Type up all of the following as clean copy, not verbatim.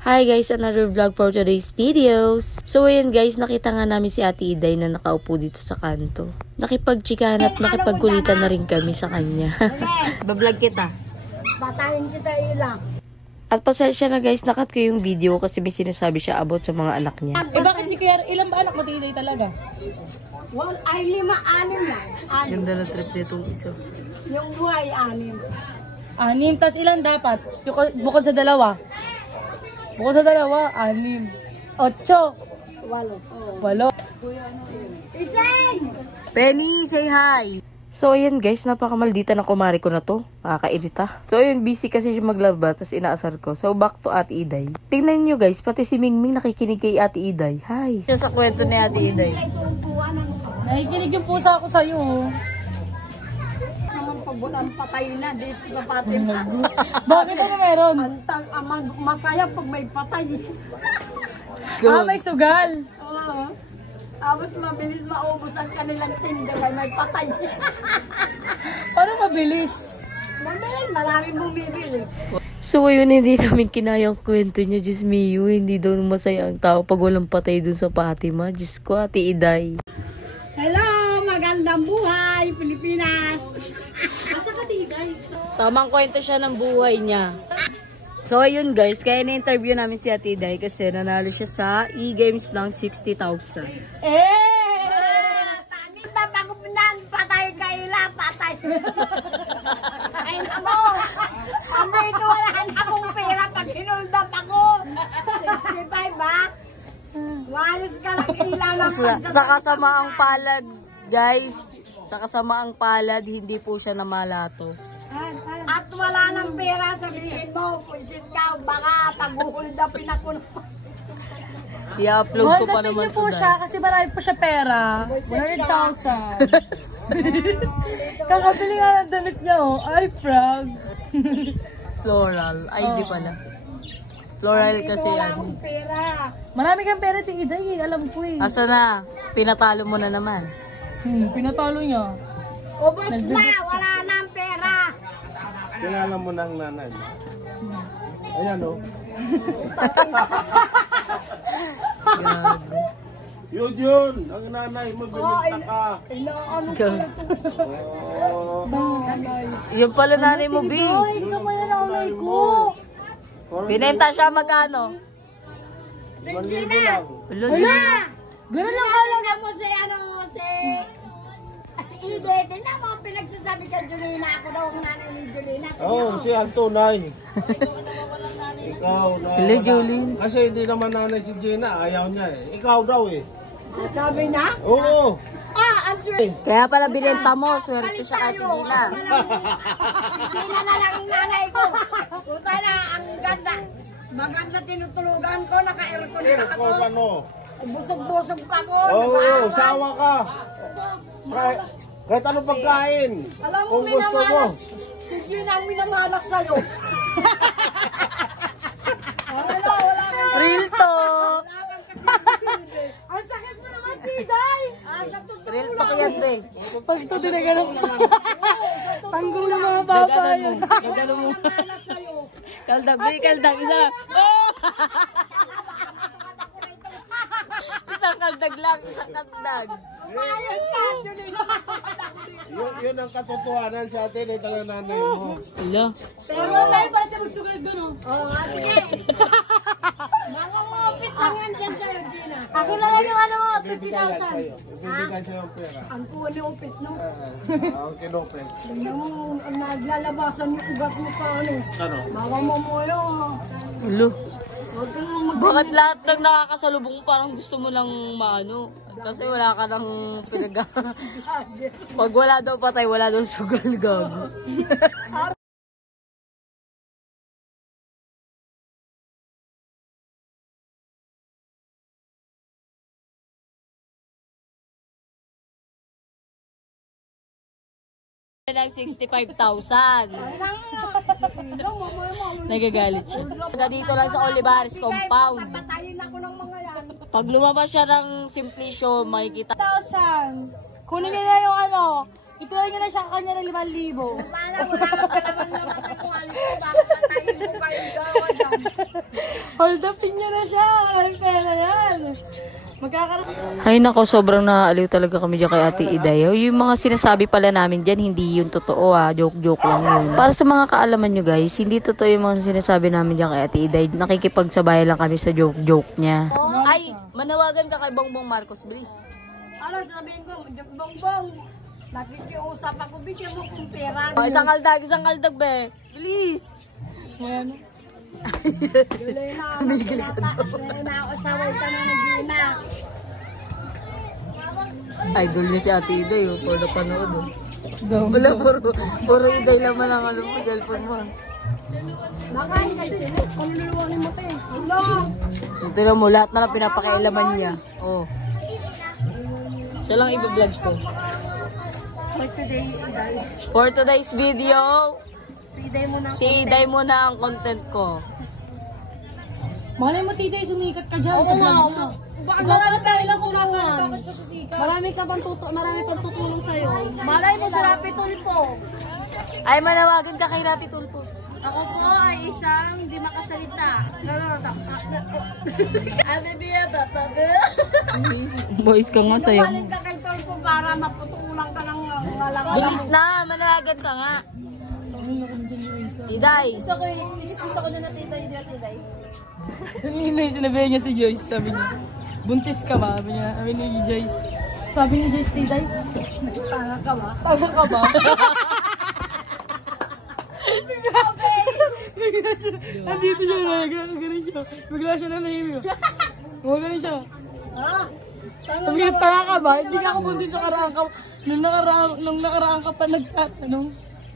Hi guys, another vlog for today's videos. So ayun guys, nakita nga namin si Ate Iday na nakaupo dito sa kanto. Nakipagchikahan at nakipagkulitan na rin kami sa kanya. Bablog kita. Batayin kita ilang. At pasensya na guys, nakat ko yung video kasi may sinasabi siya about sa mga anak niya. Eh bakit si Kuya, ilan ba anak mo Iday talaga? Well, ay 5, 6 lang. Ganda na trip nitong isa. Yung buhay 6. 6, tas ilan dapat? Bukod sa dalawa? Bukod sa dalawa, 6. 8. 8. Isang! Penny, say hi! So, ayan guys, napakamaldita ng kumari ko na to. Nakakairita. So, ayun, busy kasi siya maglaba, tapos inaasar ko. So, back to Ate Iday. Tingnan nyo guys, pati si Mingming nakikinig kay Ate Iday. Hi! Siya sa kwento ni Ate Iday. Nakikinig yung pusa ako sa'yo. Naman pabulan patay na dito sa Fatima. Bakit ano meron? Masaya pag may patay. May sugal. Oo. Tapos mabilis maubos ang kanilang tinda kaya may patay. Paano mabilis? Mabilis, maraming bumibili. So, ayun, hindi namin kinayang kwento niya. Diyos miyo, hindi daw masaya ang tao pag walang patay dun sa Fatima. Diyos ko, Ate Iday. Hello, magandang buhay, Pilipinas. Asa ka Iday? Tamang kwento siya ng buhay niya. So, ayun guys, kaya na-interview namin si Ate Iday kasi nanalo siya sa e-games ng 60,000. Paminta pagupinan, patay kaila, patay. Ay namo, amay ito wala na akong pera pag hinuldap ako. 65 ba? Walis ka lang ilang Sa kasamaang palad, guys, sa kasamaang palad, hindi po siya namalato. At wala ng pera, sabihin mo, puisit ka, baka pag-uhuldapin ako. I-upload ko pa naman po siya kasi marami po siya pera. 100,000. Kakabili nga ng damit niya oh. Ay, frog. Floral. Ay, di pala. Floral kasi Wala yan. akong pera. Marami kang pera ting Iday, alam ko eh. Asa na? Pinatalo mo na naman. Pinatalo niya. Ubus na, wala nang pera. Kilala mo ng nanay mo? Ayan o. Yun, ang nanay mo, binigta ka. Inaano ko na ito. Yung pala nanay mo, B. Ay, kamay na nanay ko. Binenta siya magkano? 1,000 lang. Wala. Ganun lang Alam mo si Ide, tingnan mo, pinagsasabi ka Julina, ako daw ang nanay ni Julina. Oo, siya ang tunay. Ikaw na. Hello, Jolene. Kasi hindi naman nanay si Gina, ayaw niya eh. Ikaw daw eh. Sabi niya? Oo. Answer. Kaya pala binenta mo, swerte siya kay Tigila. Tigila na lang ang nanay ko. Puta na, ang ganda. Maganda tinutulugan ko, naka-aircon na ako. Ikaw ano? Busog-busog pa ko. Oo, sawa ka. Kahit ano pagkain. Alam mo, Kung gusto mo. minamalas. Si Gina ang minamalas sa'yo. Wala kang Real talk. ang sakit mo naman, Tiday! Real talk yan, pre. Pag ito dinaganong tanggol ng mga baba yun. Gagano mo. Kaldag, B, kaldag. Isa. Oh! Isang kaldag lang, isang kaldag. Ayun pa, Julina. Yun ang katotohanan sa atin, ito ang nanay mo. Hello. Pero Tayo para siya magsugal doon oh. oo, sige. Mangungupit lang yan dyan sa'yo, Gina. Ako na lang yung ano, Bibigay yan 50,000. sa'yo. Bibigay sa'yo ang pera. Ang kuni-upit, no? Ang kinopet. Tingnan mo, ang naglalabasan yung ugat mo pa, ano. Ano? Baka mamulo. Hello. Huwag kang mag- Bakit lahat ng nakakasalubong parang gusto mo lang maano? Kasi wala ka ng pinag... Pag wala daw patay, wala daw sugal gago. ng 65,000. Nagagalit siya. Dito lang sa Olivares compound. Patayin ako ng mga yan. Pag lumabas siya ng Simplicio, makikita. 1,000. Kunin niya na yung ano. Ituloy niya na siya kanya ng 5,000. Wala kang kailangan naman naman kung alis ko. Baka patayin Hold upin niya na siya. Walang pera yan. Magkakaroon. Ay nako, sobrang naaaliw talaga kami dyan kay Ate Iday. Yung mga sinasabi pala namin dyan, hindi yun totoo ha. Joke-joke lang yun. Para sa mga kaalaman nyo guys, hindi totoo yung mga sinasabi namin dyan kay Ate Iday. Nakikipagsabay lang kami sa joke-joke niya. Ay, manawagan ka kay Bongbong Marcos, bilis. Ano sabihin ko, Bongbong, nakikiusap ako, bigyan mo kong pera. Oh, isang kaldag, be. Bilis. Ayan. Tuloy na, nausaway ka na ng Gina. Idol niya si Ate Iday, oh. Puro panood, oh. Wala, puro Iday laman ang ano mo, cellphone mo. Nakain ka din, panululuwanin mo kayo. Ito mo, lahat na lang pinapakailaman niya. Oh. Siya lang i-vlog ko. For today's video, si Iday muna ang content ko. Malay mo, Tita, sumikat ka dyan. Oo nga. Marami tayo lang kulangan. Marami pang tutulong sa'yo. Malay mo si Rapi Tulpo. Ay, manawagan ka kay Rapi Tulpo. Ako po ay isang di makasalita. Ate Bia, tatabi. Boys ka nga sa'yo. Balik ka kay Tolpo para maputulan ka ng malakas. Bilis na, manawagan ka nga. Iday. Gusto ko na natitay, hindi natitay. Kanina yung sinabi niya si Joyce, sabi niya. Buntis ka ba? Sabi ni Joyce. Sabi ni Joyce, Titay. Tanga ka ba? Taga ka ba? Nandito siya na, ganun siya. Bigla siya na nahimik. Ganun siya. Ha? Sabi niya, tanga ka ba? Hindi ka ako buntis nakaraan ka. Nung nakaraan ka pa nagtatanong.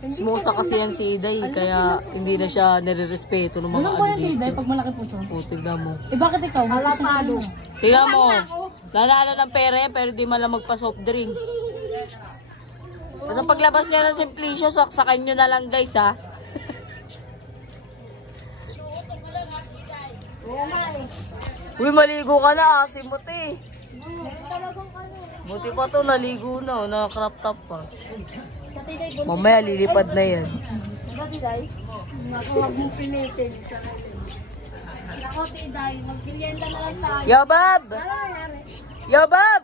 Smosa kasi yan si Iday, kaya hindi na siya nire-respeto ng mga Ano po yan, dito. Titay, pag malaki puso? O, tignan mo. Eh, bakit ikaw? Alatalo. Tignan mo, nanalo ng pera yan, pero di man lang magpa-soft drinks. Basta paglabas niya ng Simplicio, saksakan nyo na lang guys, ha? Uy, maligo ka na, si Muti. Buti pa to, naligo na, naka-crop top pa. Sa Titay, buntis. Mamaya, lilipad na yan. Diba, Titay? Huwag mong pinitin. Ako, Titay, magkilienda na lang tayo. Yo, Bob! Yo, Bob!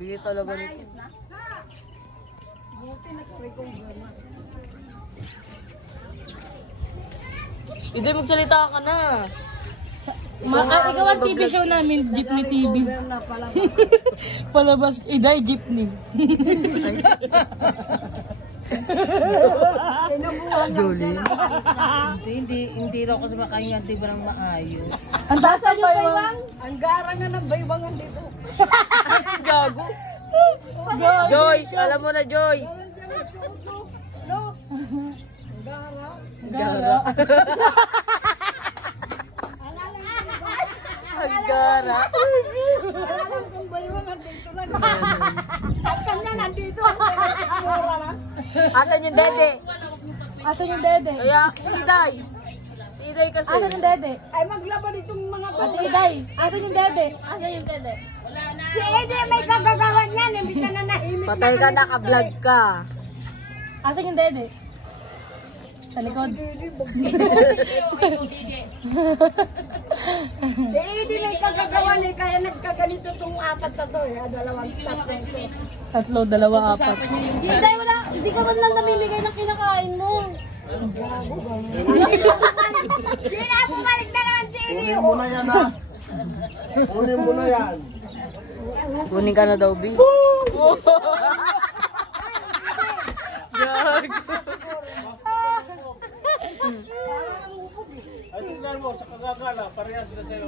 Bigay talaga nito. Hindi, magsalita ka na. Ikaw ang TV show namin, Jeepney TV. Palabas, Iday Jeepney. Jolene. Hindi raw kasi makahingan, di ba nang maayos. Ang tasa niyo, Baywang? Ang gara nga ng baywangan dito. Gago. Joyce, alam mo na, Joyce. Gara. Gara. Alam kong baywangan dito lang. At kanya nandito. Mura na. Asan yung dede? Asan yung dede? Kaya, si Iday. Si Iday kasi. Asan yung dede? Ay maglaban itong mga Ate Iday, asan yung dede? Asan yung Tede? Si Ede may kagagawan yan. Imbis na nanahimik. Patay ka, naka-vlog ka. Asan yung dede? Sa likod. Si Ede may kagagawan eh. Kaya nagkaganito itong apat na to eh. Dalawang tatlo. Tatlo, dalawa, apat. Titay, hindi ka man lang namimigay ng kinakain mo. Sina, bumalik na naman si Ede. Kunin mo na yan, ha? Kunin mo na yan. Kunin ka na daw, B. Ay, tingnan mo, sa kagagala, parehas sila sa'yo.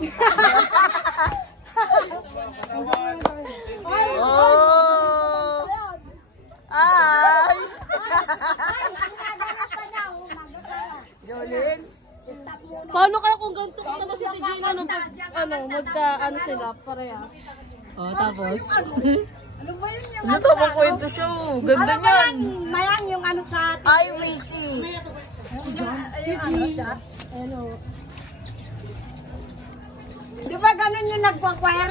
Oh! Ay! Jolene? Paano kaya kung ganito ka naman si Tijina nung magka sila, pareha? Oh, tapos? Ano ba yun yung Ano to ba kwento siya? Ganda ano ba niyan. yan? Mayang yung ano sa atin. Ay, Macy. Ano? Di ba ganun yung nagpa-choir?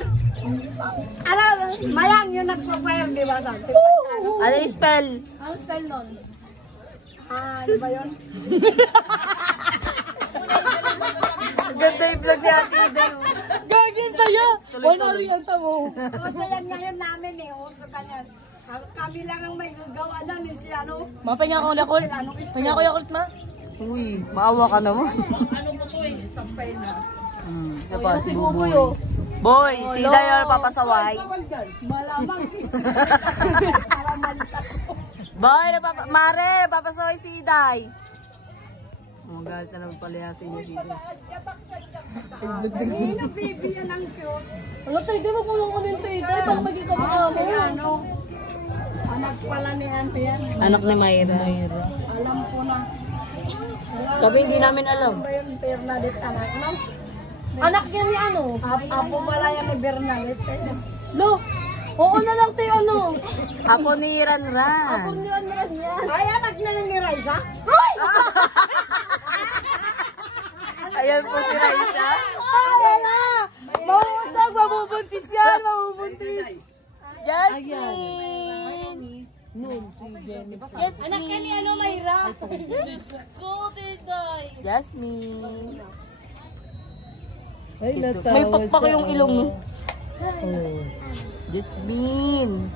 Ano, mayang yung nagpa-choir, di ba? Ano yung spell? Ano spell nun? Ano ba yun? Ganda yung vlog ni Ate Iday. Gagin saya! One hour yan tamo. Kasi yan ngayon namin eh. Uso ganyan. Kami lang ang may gagawa na ni si ano. Mapahinga ko ulit. Pahinga ko ulit, ma. Uy, maawa ka naman. Sampay na. Tapos si Buboy. Boy, si Iday yung papasaway. Malamang. Para malis ako. Boy, Mare, papasaway si Iday. Oh, galit na naman palayasin niya si Iday. Ay, baby yan ang cute. Ano tayo, di ba kulong ko din tayo? Baka maging kamukha mo. Ano? Anak pala ni Ante yan. Anak ni Mayra. Alam ko na. Sabi, hindi namin alam. Ano ba yun, Bernadette anak no? Anak yan ni ano? Apo pala yan ni Bernadette. Lo, oo na lang tayo ano. Ako ni Ranran. Ako nilan yan. Ay, anak na ni Raisa? Ayan po si Raisa. Wala! Mauusag, mabubuntis yan, mabubuntis. Jasmine! Anak ka ni ano, Mayra? Go, Tiday. Jasmine. Ay, May pakpak yung ilong mo. Jasmine.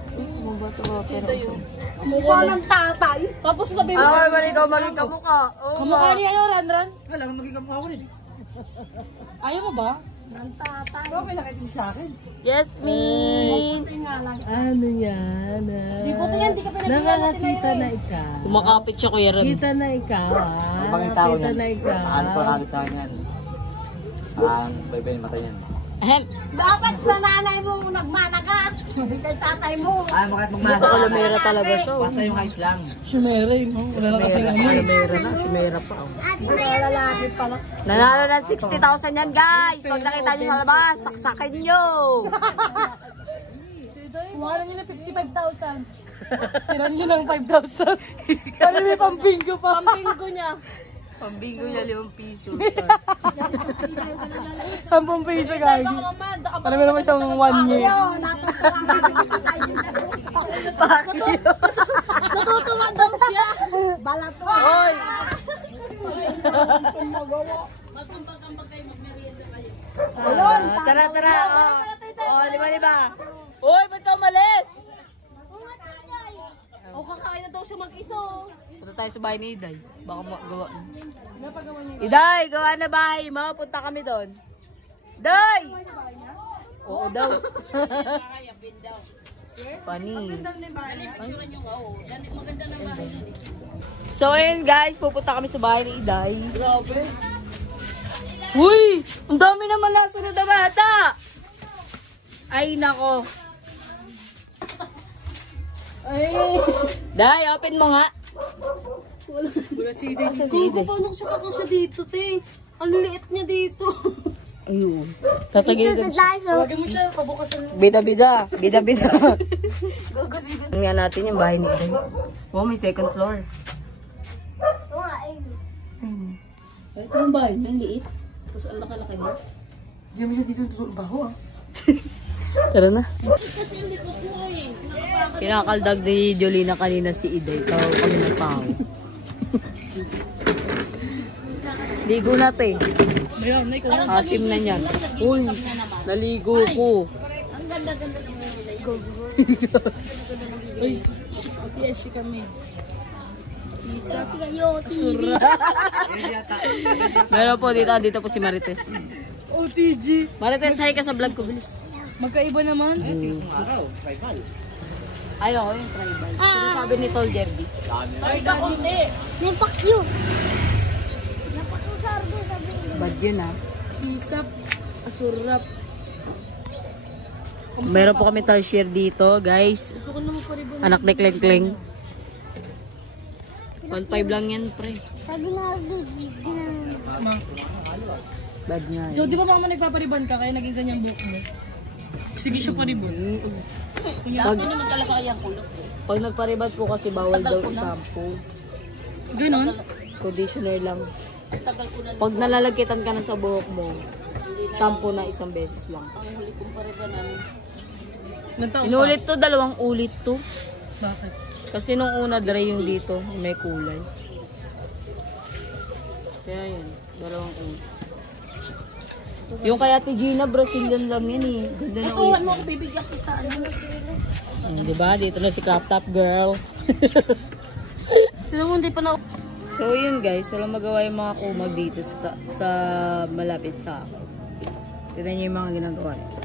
Tiday yun. Mukha ng tatay. Tapos sabi mo, Ah, bali ikaw maging kamukha. Kamukha niya ano, Ranran? Wala, maging kamukha ko rin. Ayaw mo ba? Ng tatay. Ano may nakita sa akin? Jasmine. Tingnan lang. Ano yan? di po yan, di ka pinagbilan natin Nakakakita na na yun. ikaw. Kumakapit siya, Kuya Ram. Kita na ikaw, ah. Pangita ko Kita yan. na ikaw. Ano pa natin sa kanya? Bye-bye mata yan. Ahem. Dapat sa nanay mo nagmana ka. Kay tatay mo. Bakit magmasa? Kalamera talaga siya. Basta yung height lang. Si Mary, no? Wala na kasi ano. Kalamera na. Si Mera pa. Oh. Mga lalaki pala. Nanalo ng 60,000 yan, guys. Pag nakita nyo sa labas, saksakin nyo. Kumuha na nila 55,000. Tiran nyo ng 5,000. Ano may pampingo pa? Pampingo niya. Pambingo niya 5 piso. 10 piso Tiday, gagi. baka naman, Ano mo naman siyang 1 year? Yo, natutuwa nga patay din ako. natutuwa daw siya. Balat ko. Hoy! Tara, tara. Oh, lima. Hoy, ba't ka umalis? O kakain na daw siya mag-iso. Punta tayo sa bahay ni Iday. Baka magawa. Iday, gawa na bahay mo. Punta kami doon. Day! Oo daw. Pani. So ayun guys, pupunta kami sa bahay ni Iday. Grabe. Uy! Ang dami naman nasunod na bata! Ay, nako. Ay. Day, open mo nga. Wala si Ide. Gugo, paano siya kakasya dito, te? Ang liit niya dito. Ayun. Tatagil ko. Tawagin mo siya, pabukasan mo. Bida-bida. Bida-bida. Tingnan natin yung bahay ni Iday. Wow, may second floor. Ito yung bahay niya, ang liit. Tapos ang laki-laki niya. Hindi mo siya dito tutulong baho, ah. Tara na. Kasi yung likod mo eh. Kinakaldag ni Jolina kanina si Iday. Tawag kami ng tao. Ligo na te. Mayroon, Nay, kung Asim na niyan. Uy, naligo ko. Ang ganda-ganda ng mga nila. Uy, PST kami. Meron po dito po si Marites. OTG. Marites, hi ka sa vlog ko. Bilis. Magkaiba naman. Araw, rival. Ay, ako yung tribal. Sabi ni Tol Jerby. Marita konti. Nempak yun. Nempak yung sardo sabi. Bad yun ah. Isap, asurap. Meron po kami tarsier dito, guys. Gusto ko na magparibon. Anak ni Kleng Kleng. 1.5 lang yan, pre. Sabi na bigis. Ma. Bad nga. So, di ba mama nagpapariban ka kaya naging ganyan buhok mo? Sige siya paribon. Pag nagparibad po kasi bawal daw shampoo. Ganon? Conditioner lang. Pag nalalagkitan ka na sa buhok mo, shampoo na 1 beses lang. Nagtaon Inulit to, 2 ulit to. Bakit? Kasi nung una dry yung dito, may kulay. Kaya yun, dalawang ulo. Yung kay Ate Gina, Brazilian lang yan eh. Ganda na ulo. Tuwan mo ako, bibigyan kita. Diba? Dito na si Crop Top Girl. Alam mo, hindi pa na... So yun guys, walang magawa yung mga kumag dito sa malapit sa akin. Tignan nyo yung mga ginagawa nila.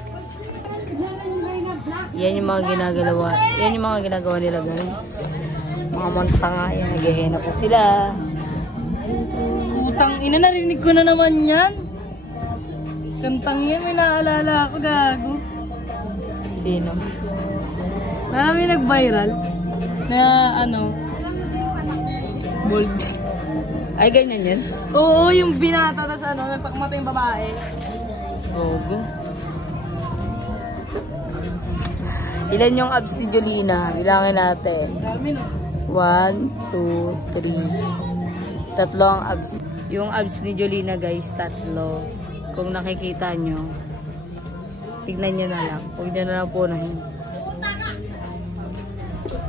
Yan yung mga ginagawa. Yan yung mga ginagawa nila guys. Mga montanga yan, naghihina po sila. Utang ina, narinig ko na naman yan. Kantang yan, may naalala ako, gago. Sino? Marami nag-viral na ano, bold. Ay, ganyan yan? Oo, yung binata na sa ano, nagpakamatay yung babae. Gogo. Ilan yung abs ni Jolina? Bilangin natin. Dami no? 1, 2, 3. Tatlo ang abs. Yung abs ni Jolina guys, tatlo. Kung nakikita nyo, tignan nyo na lang. Huwag nyo na lang punahin.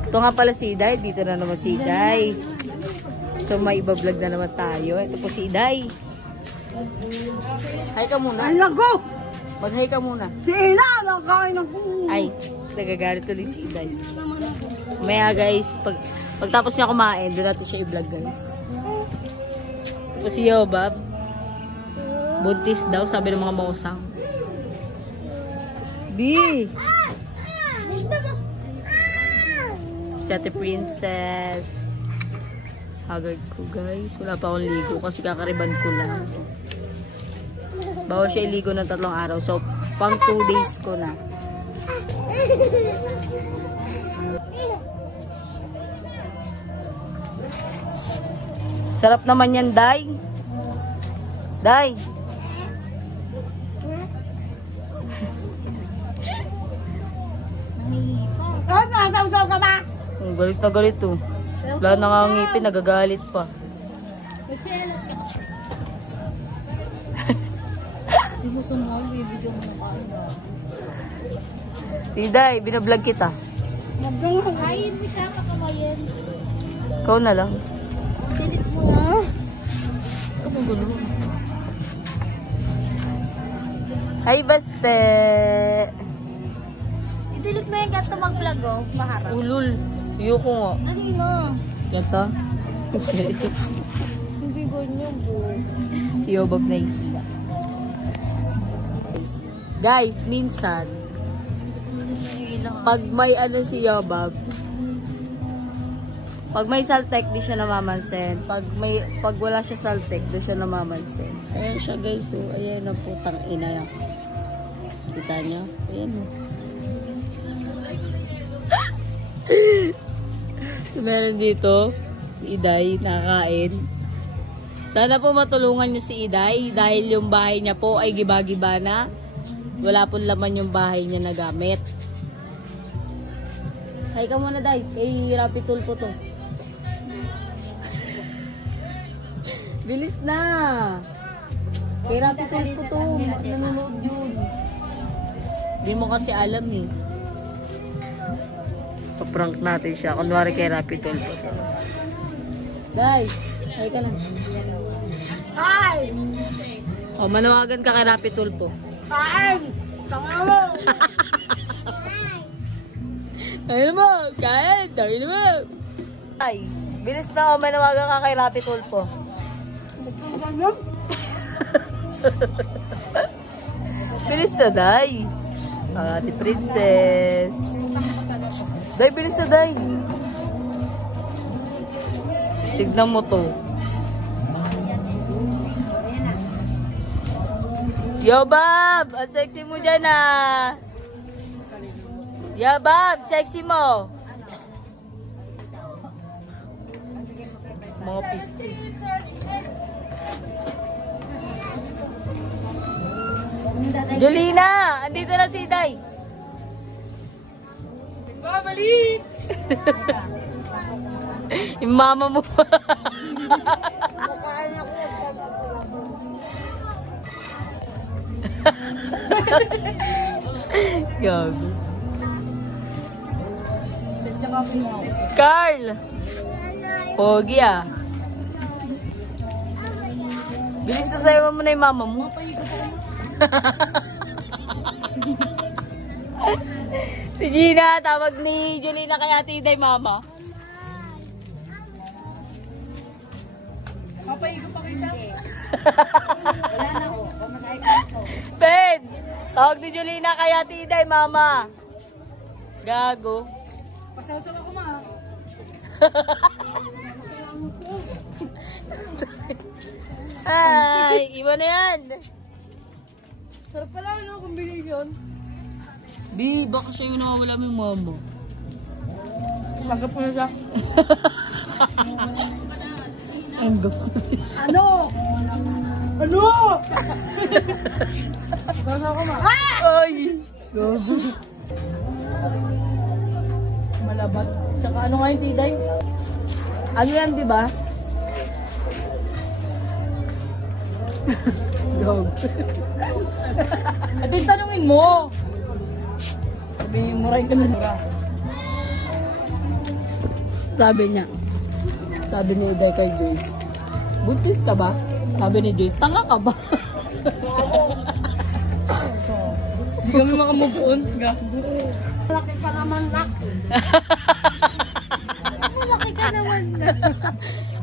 Ito nga pala si Iday. Dito na naman si Iday. So may iba-vlog na naman tayo. Ito po si Iday. Hi ka muna. Ano go? Mag-hi ka muna. Si Ila, nakain ako. Ay, nagagalit ulit si Iday. Maya guys, pagtapos niya kumain, doon natin siya i-vlog guys. Ito po si Yobab. Buntis daw, sabi ng mga mausang. B! Si Ate Princess. Haggard ko guys. Wala pa akong ligo kasi kakariban ko lang. Bawal siya iligo ng 3 araw. So, pang 2 days ko na. Sarap naman yan, Day. Day. Oh, nasawsaw ka ba? Galit na galit oh. Wala na nga ang ngipin, nagagalit pa. Nagsiyalas ka. Hindi mo sumawag, bibigyan mo ng kain. Tiday, binablog kita. Kain mo siya, kakamayin. Ikaw na lang. Delete mo na. Ang gulo. Hi, Baste! I-delete mo yung gato mag-vlog, oh. Maharap. Ulul. Yuko nga. Dali na. Gato? Hindi ganyan, boy. Si Yobab na hihila. Guys, minsan, pag may ano si Yobab, pag may saltek, di siya namamansin. Pag wala siya saltek, di siya namamansin. Ayan siya guys, so ayan ang putang ina yan. Kita nyo? Ayan o. So meron dito, si Iday, nakakain. Sana po matulungan nyo si Iday, dahil yung bahay niya po ay giba-giba na. Wala po laman yung bahay niya na gamit. Hay ka muna, Day. Kay Rapi Tulpo to. Bilis na! Kay Rapi Tulpo to. Nanonood yun. Hindi mo kasi alam yun. Pa-prank natin siya. Kunwari kay Rapi Tulpo. Day, hay ka na. Hi! O, manawagan ka kay Rapi Tulpo. Kain! Tanga mo! Ayun mo, kain, tayo naman. Ay, bilis na ako, manawagan ka kay Rapi Tulpo. Bilis na, Day. Ate Princess. Day, bilis na, Day. Tignan mo to. Yo, Bob! Ang sexy mo dyan, ah. Yo, Bob! Sexy mo! Mga piste. Jolina! Andito na si Day. Babalik! Yung mama mo. Gago. Carl! Pogi ah. Bilis na sayawan mo na yung mama mo. Si Gina, tawag ni Julina kay Ate Iday, mama. Papaigo pa kayo sa... Wala na ho. Kamag-icon ko. Pen! Tawag ni Julina kay Ate Iday, mama. Gago. Pasasawa ko, ma. Ay, iba na yan. Sarap pala ano, combination. Bi, baka siya yung nawawala mo yung mama. Magap ko na siya. Ang gapo. Ano? Ano? Pasasawa ko, ma. Ay! Gago. Malabat. Tsaka ano nga yung tiday? Ano yan, di ba? Gago. Ito yung tanungin mo. Sabihin mo rin ka na. Sabi niya. Sabi ni Iday kay Joyce. Buntis ka ba? Sabi ni Joyce, tanga ka ba? Hindi kami makamove on. Gago. Laki pa naman na. Malaki ka naman.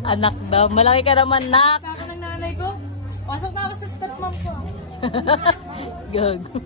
Anak daw, malaki ka naman, nak. Kaka ng nanay ko. Pasok na ako sa stepmom ko. Gago.